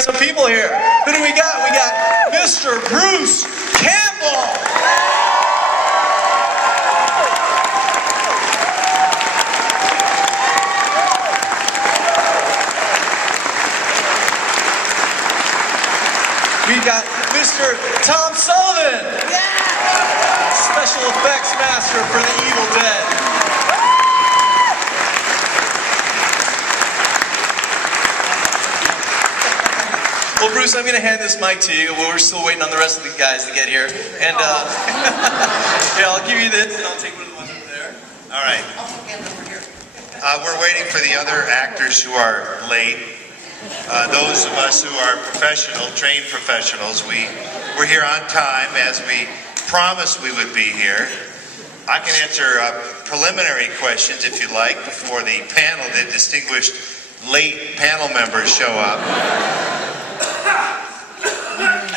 Some people here. Who do we got? We got Mr. Bruce Campbell. We got Mr. Tom Sullivan. Yeah. Special effects master for the Evil Dead. Well, Bruce, I'm going to hand this mic to you. Well, we're still waiting on the rest of the guys to get here. And, yeah, I'll give you this, and I'll take one of the ones over there. All right. We're waiting for the other actors who are late. Those of us who are professional, trained professionals, we're here on time, as we promised we would be here. I can answer preliminary questions, if you like, before the panel, the distinguished late panel members show up.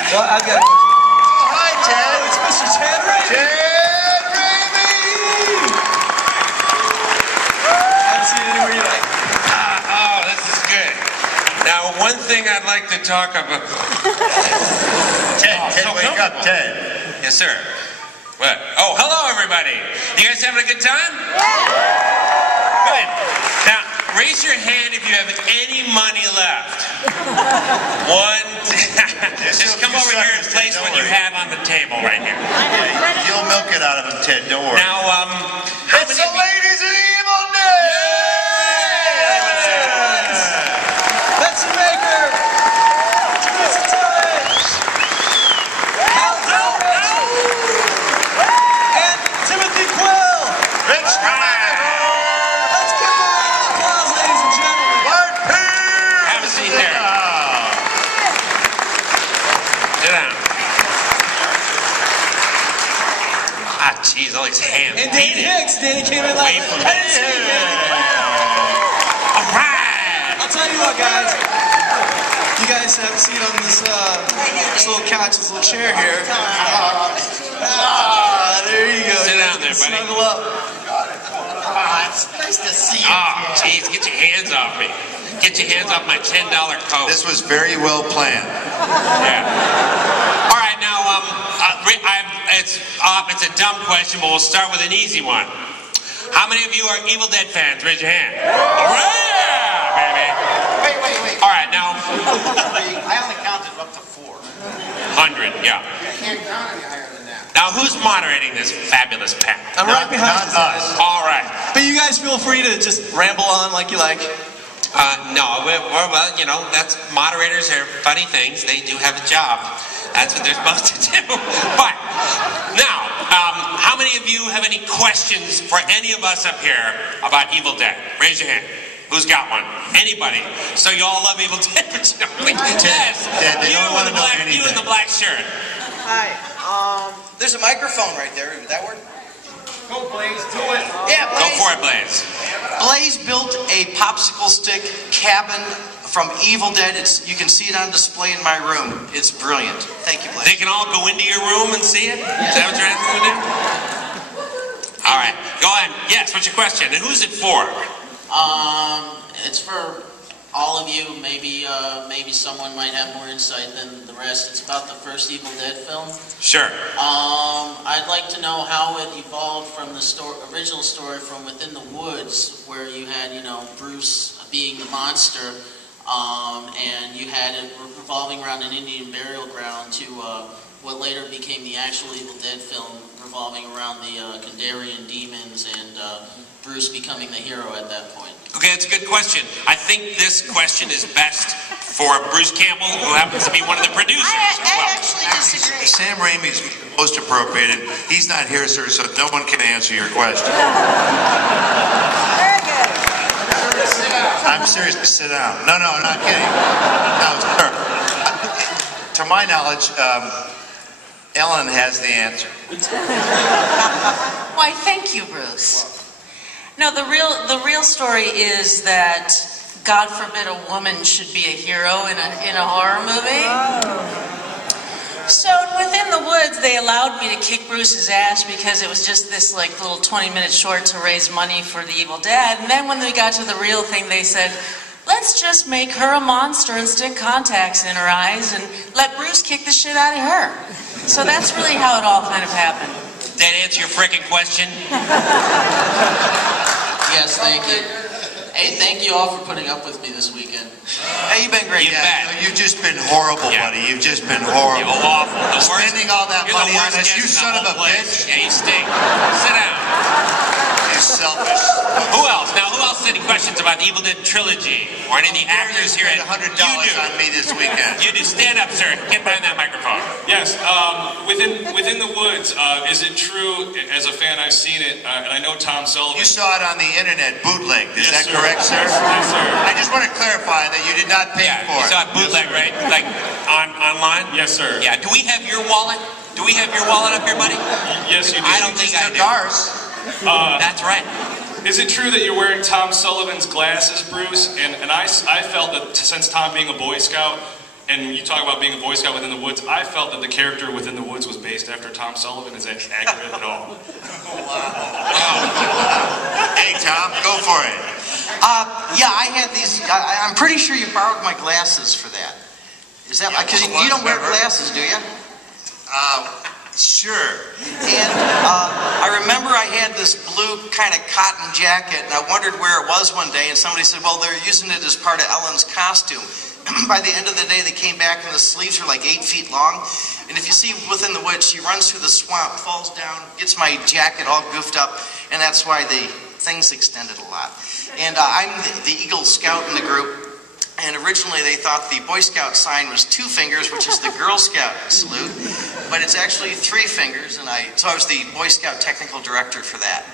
Well, I've got... Oh, hi, Ted. Oh, it's Mr. Ted Raimi. Ted Raimi! Have a seat anywhere you like. Oh, this is good. Now, one thing I'd like to talk about... Ted, wake up, Ted. Yes, sir. What? Oh, hello, everybody. You guys having a good time? Good. Now, raise your hand if you have any money left. One... Just come over here and place what you have on the table right here. Yeah, you'll milk it out of him, Ted. Don't worry. Now, it's the ladies of the Evil Dead! Yes! Betsy Baker! Teresa Tillich! Hal Delrich! And Timothy Quill! Rich Let's give them a round of applause, ladies and gentlemen. Bart Pierce! have a seat there. Sit down. Ah, jeez, all these hands. And Danny Hicks. Danny came in like... I didn't see you, Danny. All right. I'll tell you what, guys. You guys have a seat on this little couch, this little chair here. There you go. Sit down there, buddy. Snuggle up. It's nice to see you. Oh, jeez, get your hands off me. Get your hands off my $10 coat. This was very well planned. Yeah. All right, now, it's a dumb question, but we'll start with an easy one. How many of you are Evil Dead fans? Raise your hand. All right, baby. Wait. All right, now. I only counted up to 400. 100, yeah. I can't count any higher than that. Now, who's moderating this fabulous panel? I'm right behind Not you guys. us. All right. But you guys feel free to just ramble on like you like. No, well, you know, that's moderators are funny things. They do have a job. That's what they're supposed to do. But now, how many of you have any questions for any of us up here about Evil Dead? Raise your hand. Who's got one? Anybody? So you all love Evil Dead? Yes. They don't want to know anything. You in the black shirt. Hi. There's a microphone right there. Would that work? Go, Blaze, do it. Yeah, Go for it, Blaze. Blaze built a popsicle stick cabin from Evil Dead. You can see it on display in my room. It's brilliant. Thank you, Blaze. They can all go into your room and see it? Is that what you're asking them to do? All right, go ahead. Yes, what's your question? And who's it for? It's for all of you. Maybe someone might have more insight than the rest. It's about the first Evil Dead film. Sure. I'd like to know how it evolved from the original story from Within the Woods, where you had, Bruce being the monster, and you had it revolving around an Indian burial ground, to what later became the actual Evil Dead film, revolving around the Kandarian demons and Bruce becoming the hero at that point. Okay, that's a good question. I think this question is best for Bruce Campbell, who happens to be one of the producers. I actually disagree. Sam Raimi's most appropriate, and he's not here, sir, so no one can answer your question. Very good. I'm serious. Sit down. No, I'm not kidding. No, sir. To my knowledge, Ellen has the answer. Why, thank you, Bruce. No, the real story is that, God forbid, a woman should be a hero in a horror movie. So Within the Woods, they allowed me to kick Bruce's ass because it was just this little 20-minute short to raise money for the Evil Dead. And then when they got to the real thing, they said, let's just make her a monster and stick contacts in her eyes and let Bruce kick the shit out of her. So that's really how it all kind of happened. Did that answer your frickin' question? Yes, thank you. Hey, thank you all for putting up with me this weekend. Hey, you've been great. You bet. You've just been horrible, buddy. You've just been horrible. You're awful. The worst, Spending all that you're money the on worst us, you guest in son the of a whole place. bitch. Yeah, you stink. Sit down. You selfish. Who else? Now, who else has any questions about the Evil Dead trilogy? Or any of the actors here at... $100 You do. on me this weekend. You do. Stand up, sir. Get behind that microphone. Yes, within the woods, is it true, as a fan I've seen it, and I know Tom Sullivan... You saw it on the internet, bootleg. Is Yes, that sir. correct, sir? Yes, sir. I just want to clarify that you did not pay for You it. saw it bootleg, right? Like, online? Yes, sir. Yeah. Do we have your wallet? Do we have your wallet up here, buddy? Yes, you do. I don't think I do. Cars. That's right. Is it true that you're wearing Tom Sullivan's glasses, Bruce? And I felt that since Tom being a Boy Scout, and you talk about being a Boy Scout within the woods, I felt that the character within the woods was based after Tom Sullivan. Is that accurate at all? Hey, Tom, go for it. Yeah, I had these. I'm pretty sure you borrowed my glasses for that. Is that because you don't wear glasses, do you? Sure. And I remember I had this blue kind of cotton jacket, and I wondered where it was one day, and somebody said, well, they're using it as part of Ellen's costume. By the end of the day, they came back, and the sleeves were like 8 feet long. And if you see within the woods, she runs through the swamp, falls down, gets my jacket all goofed up, and that's why the things extended a lot. And I'm the Eagle Scout in the group. And originally they thought the Boy Scout sign was 2 fingers, which is the Girl Scout salute, but it's actually 3 fingers, and so I was the Boy Scout technical director for that.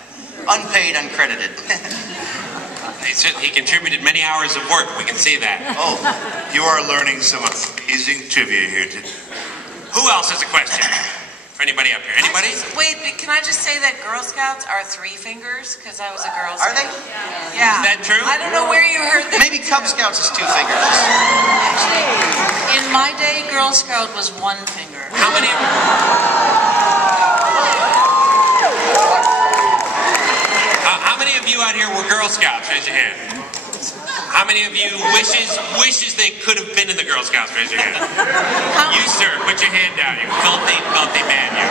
Unpaid, uncredited. He contributed many hours of work, we can see that. Oh, you are learning some amazing trivia here today. Who else has a question? For anybody up here? Anybody? Wait, can I just say that Girl Scouts are 3 fingers? Because I was a Girl Scout. Are they? Yeah. Is that true? I don't know where you heard that. Maybe Cub Scouts is 2 fingers. In my day, Girl Scout was 1 finger. How many of you out here were Girl Scouts? Raise your hand. How many of you wishes they could have been in the Girl Scouts? Raise your hand. You, sir, put your hand down. You filthy, filthy man, you.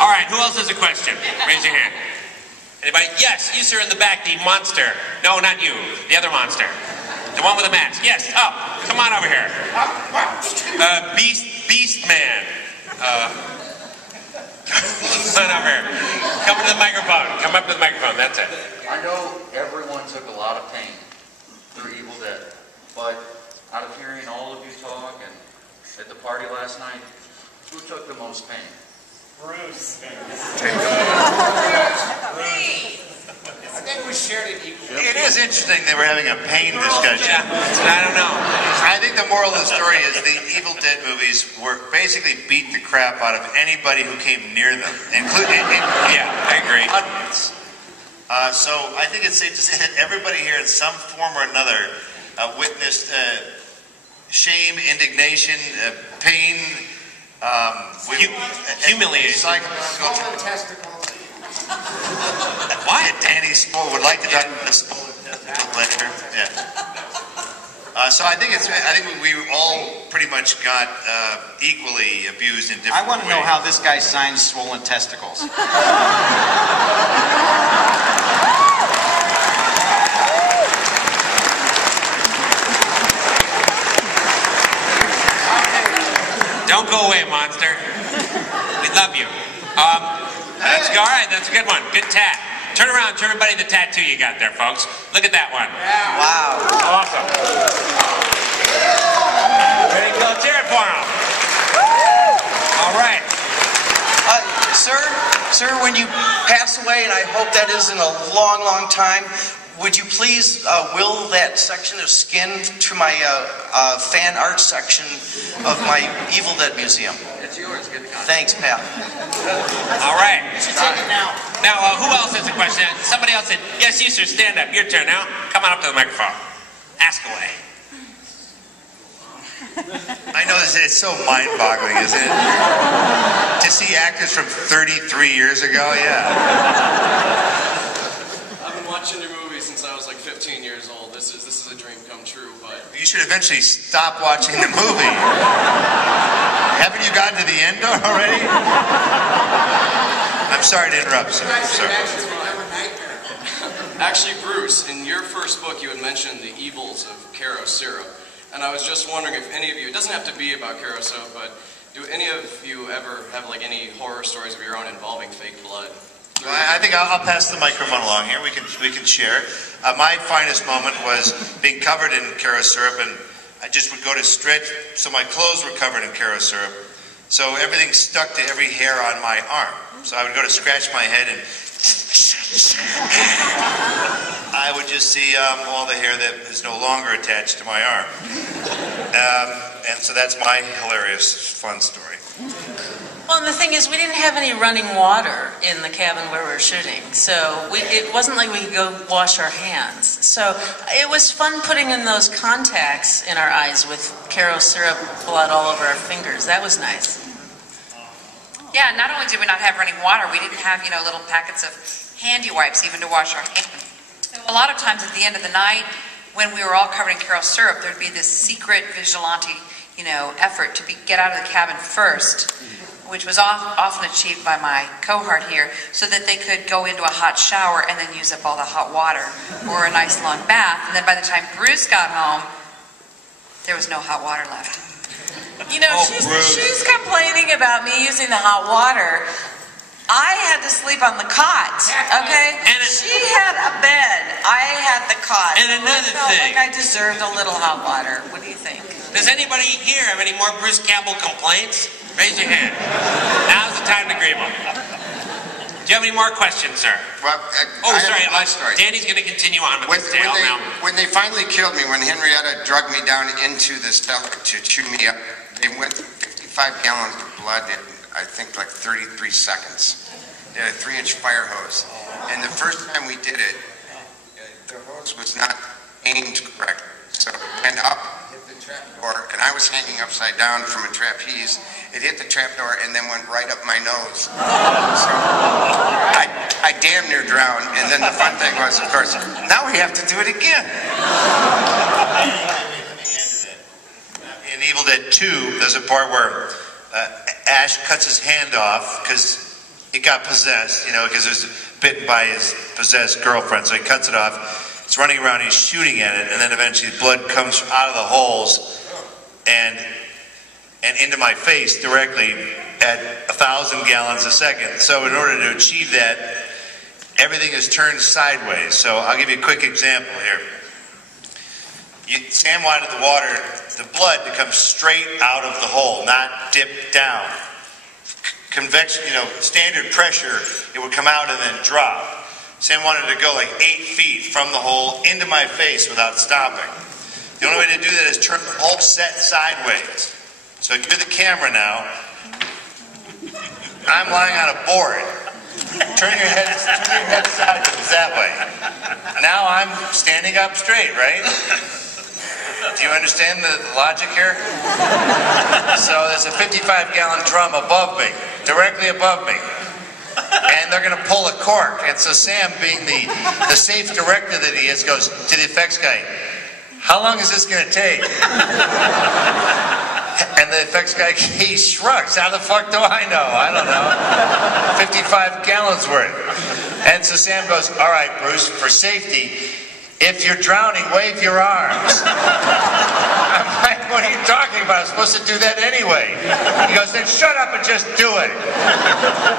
All right, who else has a question? Raise your hand. Anybody? Yes, you, sir, in the back, the monster. No, not you. The other monster. The one with the mask. Yes, up. Come on over here. Beast man. Come on over here. Come to the microphone. Come up to the microphone. That's it. I know everyone took a lot of pain through Evil Dead, but out of hearing all of you talk and at the party last night, who took the most pain? Bruce. I think we shared it equally. It is interesting that we're having a pain discussion. Yeah, I don't know. I think the moral of the story is the Evil Dead movies were basically beat the crap out of anybody who came near them, including Yeah, I agree. audience. So I think it's safe to say that everybody here in some form or another witnessed shame, indignation, pain, humiliation. Psychological. What? Danny would like to talk about the stolen testicle later. Yeah. So I think we all pretty much got equally abused in different ways. I want to know how this guy signs swollen testicles. Don't go away, monster. We love you. That's all right. That's a good one. Good tat. Turn around. Show everybody the tattoo you got there, folks. Look at that one. Wow. Awesome. There you go. Cheer it for him. All right. Sir, when you pass away, and I hope that is in a long, long time, would you please will that section of skin to my fan art section of my Evil Dead Museum? It's yours. Get the contact. Thanks, pal. All right. You should take it now. Now, who else has a question? Somebody else said, yes, you, sir. Stand up. Your turn now. Come on up to the microphone. Ask away. I know it's so mind-boggling, isn't it? To see actors from 33 years ago, yeah. I've been watching your movies since I was like 15 years old. this is a dream come true, but... You should eventually stop watching the movie. Haven't you gotten to the end already? I'm sorry to interrupt, sir. Actually, Bruce, in your first book you had mentioned the evils of Karo syrup. And I was just wondering if any of you, it doesn't have to be about Karo syrup, but do any of you ever have like any horror stories of your own involving fake blood? Well, I think I'll pass the microphone along here. We can share. My finest moment was being covered in Karo syrup, and I just would go to stretch, so my clothes were covered in Karo syrup, so everything stuck to every hair on my arm. So I would go to scratch my head, and I would just see all the hair that is no longer attached to my arm. And so that's my hilarious, fun story. Well, and the thing is, we didn't have any running water in the cabin where we were shooting, so it wasn't like we could go wash our hands. So it was fun putting in those contacts in our eyes with Karo syrup blood all over our fingers. That was nice. Yeah, not only did we not have running water, we didn't have, little packets of handy wipes even to wash our hands. So a lot of times at the end of the night, when we were all covered in Karo syrup, there'd be this secret vigilante, effort to get out of the cabin first, which was often achieved by my cohort here, so that they could go into a hot shower and then use up all the hot water, or a nice long bath. And then by the time Bruce got home, there was no hot water left. She's complaining about me using the hot water. I had to sleep on the cot, okay? And she had a bed. I had the cot. And another thing. I felt like I deserved a little hot water. What do you think? Does anybody here have any more Bruce Campbell complaints? Raise your hand. Now's the time to grieve them. Do you have any more questions, sir? Well, sorry. Danny's going to continue on with this tale now. When they finally killed me, when Henrietta drugged me down into the cellar to chew me up, they went through 55 gallons of blood in, I think, like 33 seconds. They had a 3-inch fire hose. And the first time we did it, the hose was not aimed correctly. So it went up, hit the trapdoor, and I was hanging upside down from a trapeze. It hit the trapdoor and then went right up my nose. So I damn near drowned. And then the fun thing was, of course, now we have to do it again. In Evil Dead 2, there's a part where Ash cuts his hand off because it got possessed, because it was bitten by his possessed girlfriend, so he cuts it off. It's running around, he's shooting at it, and then eventually blood comes out of the holes and into my face directly at 1,000 gallons a second. So in order to achieve that, everything is turned sideways. So I'll give you a quick example here. Sam wanted the blood to come straight out of the hole, not dip down. Convection, standard pressure, it would come out and then drop. Sam wanted to go like 8 feet from the hole into my face without stopping. The only way to do that is turn the whole set sideways. So if you're the camera now, I'm lying on a board. Turn your head sideways that way. Now I'm standing up straight, right? Do you understand the logic here? So there's a 55-gallon drum above me, directly above me. And they're going to pull a cork. And so Sam, being the safe director that he is, goes to the effects guy, "How long is this going to take?" And the effects guy, he shrugs. "How the fuck do I know? I don't know. 55 gallons worth." And so Sam goes, "All right, Bruce, for safety, if you're drowning, wave your arms." I'm like, "What are you talking about? I'm supposed to do that anyway." He goes, "Then shut up and just do it.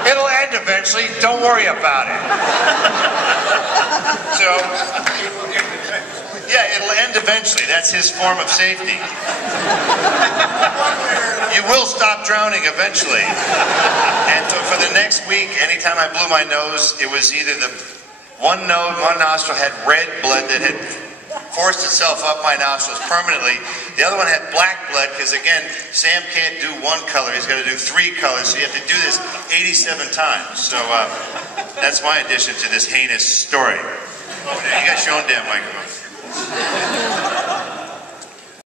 It'll end eventually. Don't worry about it." So, yeah, it'll end eventually. That's his form of safety. You will stop drowning eventually. And so for the next week, anytime I blew my nose, it was either one nostril had red blood that had forced itself up my nostrils permanently. The other one had black blood because, again, Sam can't do one color. He's got to do 3 colors, so you have to do this 87 times. So that's my addition to this heinous story. You got your own damn microphone.